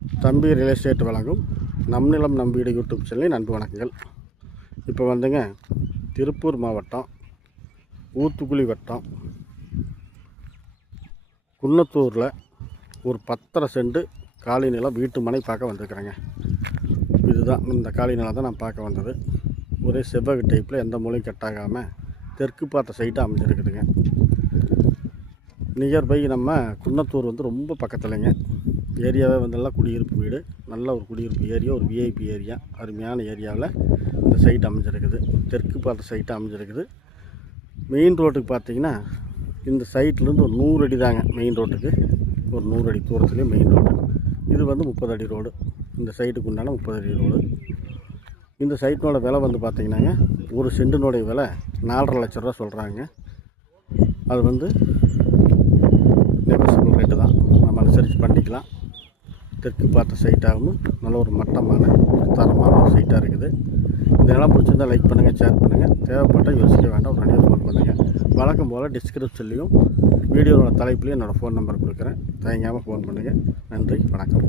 தம்பி real estate வழங்கும் நம் நிலம் நம் வீடு யூடியூப் சேனலின் அன்பு வணக்கங்கள். இப்போ வந்துங்க திருப்பூர் மாவட்டம் ஊத்துக்குளி வட்டம் குன்னத்தூரில் ஒரு 10.5 சென்ட் காலி நிலம் வீட்டு மனை பார்க்க வந்திருக்கிறேங்க. இதுதான் இந்த காலி நிலம் தான் நான் பார்க்க வந்தது. ஒரே செவ்வக டைப்பில் எந்த மூலையும் கட்டாகாமல் தெற்கு பார்த்த சைட்டாக அமைஞ்சிருக்குதுங்க. நியர்பை நம்ம குன்னத்தூர் வந்து ரொம்ப பக்கத்துலைங்க. ஏரியாவே வந்து நல்லா குடியிருப்பு வீடு, நல்ல ஒரு குடியிருப்பு ஏரியா, ஒரு விஐபி ஏரியா, அருமையான ஏரியாவில் இந்த சைட் அமைஞ்சிருக்குது. தெற்கு பார்த்த சைட்டாக அமைஞ்சிருக்குது. மெயின் ரோட்டுக்கு பார்த்திங்கன்னா இந்த சைட்லேருந்து ஒரு 100 அடி தாங்க மெயின் ரோட்டுக்கு, ஒரு 100 அடி தூரத்துலேயே மெயின் ரோடு. இது வந்து 30 அடி ரோடு. இந்த சைட்டுக்கு உண்டான 30 அடி ரோடு. இந்த சைட்டினோட விலை வந்து பார்த்திங்கன்னாங்க, ஒரு சென்டினுடைய விலை 4.5 லட்ச ரூபா சொல்கிறாங்க. அது வந்து நெகோசியபிள் ரேட்டு தான், நம்ம அனுசரித்து பண்ணிக்கலாம். தெற்கு பார்த்த சைட்டாகவும் நல்ல ஒரு மட்டமான தரமான ஒரு சைட்டாக இருக்குது. இந்த நிலம் பிடிச்சிருந்தால் லைக் பண்ணுங்கள், ஷேர் பண்ணுங்கள். தேவைப்பட்டால் யோசிக்க வேண்டாம், உடனே ஃபோன் பண்ணுங்கள். வழக்கம் போல் டிஸ்கிரிப்ஷன்லேயும் வீடியோவோட தலைப்புலேயும் என்னோடய ஃபோன் நம்பர் கொடுக்குறேன். தயங்காமல் ஃபோன் பண்ணுங்கள். நன்றி, வணக்கம்.